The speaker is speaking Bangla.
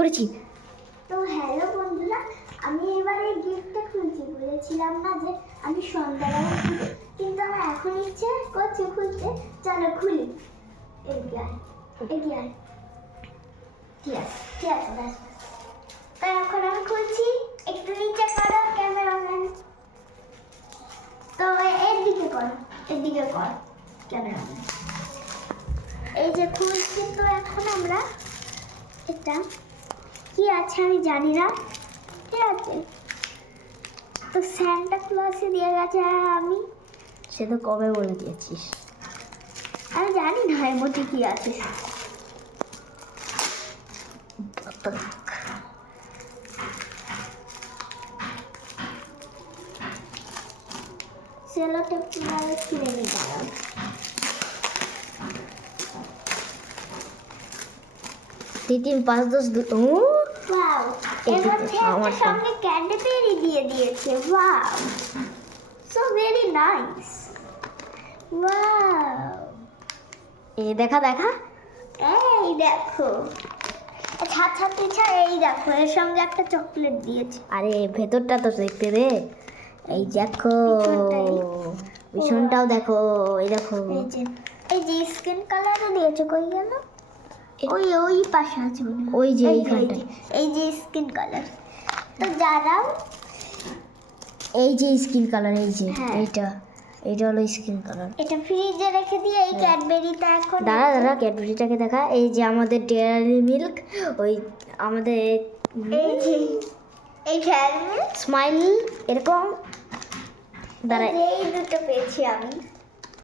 করেছি। তো হ্যালো বন্ধুরা, আমি এবারে গিফটটা খুলছি। বলেছিলাম না যে আমি সন্ধ্যাবেলা খুলবো, কিন্তু আমার এখন ইচ্ছে করছে খুলতে। চলো খুলি। এগিয়ে আয়, এগিয়ে আয়। ঠিক আছে, ঠিক আছে, ব্যাস ব্যাস। তাই এখন আমি খুলছি। একটু নিচে করো ক্যামেরাম্যান। তো এর দিকে করো, এর দিকে কর ক্যামেরাম্যান। এই যে খুলছি। তো এখন আমরা এটা কি আছে আমি জানি না, ঠিক আছে। তো স্যান্টা ক্লসে দিয়ে গেছে, আর আমি সে তো কবে বলে দিয়েছিস। আমি জানি না এর মধ্যে কি আছে। সেলোটেপ কিভাবে কিনে নিয়ে গেলাম। তিন তিন পাঁচ দশ দু ওয়াও, এর এটা তো মধ্যে একটা আমারটা। সঙ্গে ক্যাডবেরি দিয়ে দিয়েছে। Wow, so very nice. Wow, এই দেখা দেখা এই দেখো, ছাড় ছাড়, এই দেখো এর সঙ্গে একটা চকলেট দিয়েছে। আরে ভেতরটা তো দেখতে দে। এই দেখো, পিছনটাই। পিছনটাও দেখো, এই দেখো। এই যে স্কিন কালারও দিয়েছে, কই গেল? ওই পাশে আছে মনে হয়। ওই যে এই এইখানটায়। এই যে স্কিন কালার। তো যারাও এই যে স্কিন কালার, এই যে হ্যাঁ। এইটা হলো স্কিন কালার। এটা ফ্রিজে রেখে দিয়ে এই ক্যাডবেরিটা এখন দাঁড়া ক্যাডবেরিটাকে দেখা। এই যে আমাদের ডেয়ারি মিল্ক, ওই আমাদের এই যে এই ক্যাডবেরি স্মাইল এরকম। দাঁড়া, এই দুটো পেয়েছি আমি।